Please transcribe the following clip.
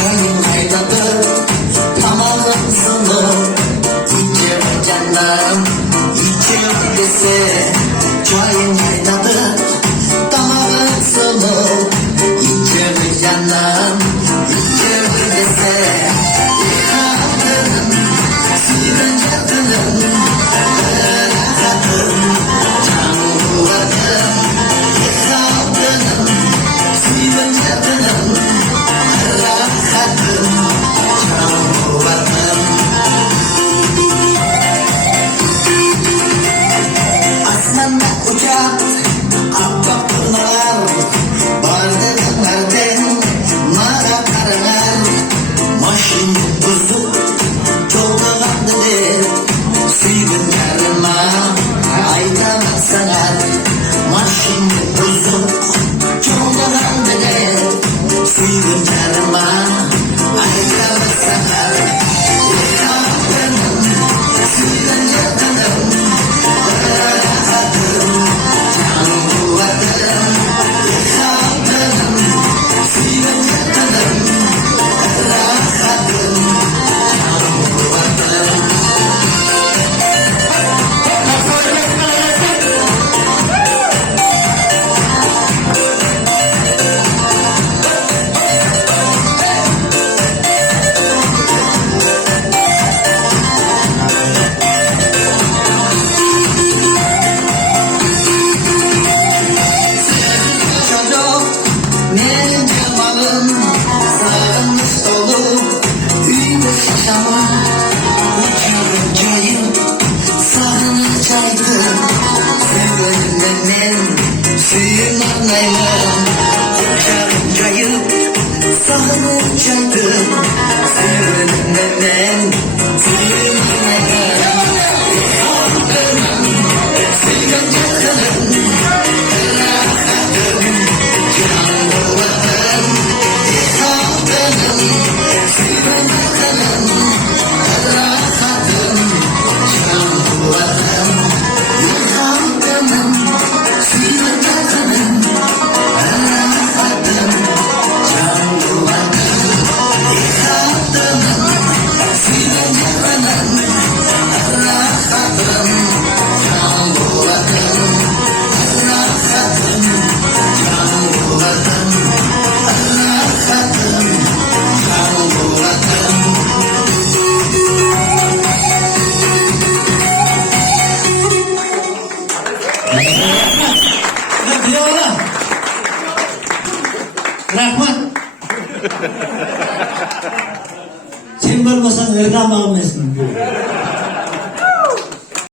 Çayın kaynadı, tamamın sonu. İçer canım, içer dese. Çayın kaynadı, tamamın sonu. İçer canım, içer dese. Yıkadın, suyun cadının. Rahatım, canlılarım. Yıkadın, suyun cadının. Rahatım, canlılarım. Asmanda uçak, appak turnalar. Bardalardan mara karılar. Maşin buzuk, çoğalan dedi. Suyun yarıma, aydamak sanar. Maşin buzuk, çoğalan dedi. Suyun yarıma, aydamak sanar. Yıkadın, suyun yarıma. Rahatım, canlılarım. Yıkadın, suyun yarıma. Rahatım, canlılarım. Çocuk, benim cemalım, sağınmış dolu, üyde şaşamam. Uçarım çayım, sağını çaydım, sevgilimden ben, suyum anlayım. Uçarım çayım, sağını çaydım, sevgilimden ben, suyum anlayım. Yıkadın, suyun cadının. Rahatım, canlılarım. Yıkadın, suyun cadının. Rahatım, canlılarım. Yıkadın, suyun cadının. Rahatım, canlılarım. Yıkadın, suyun cadının. Rahatım, canlılarım. Rahatım, canlılarım. Rahatım, canlılarım. Rahmat. Sen görmesen ırgam almasın.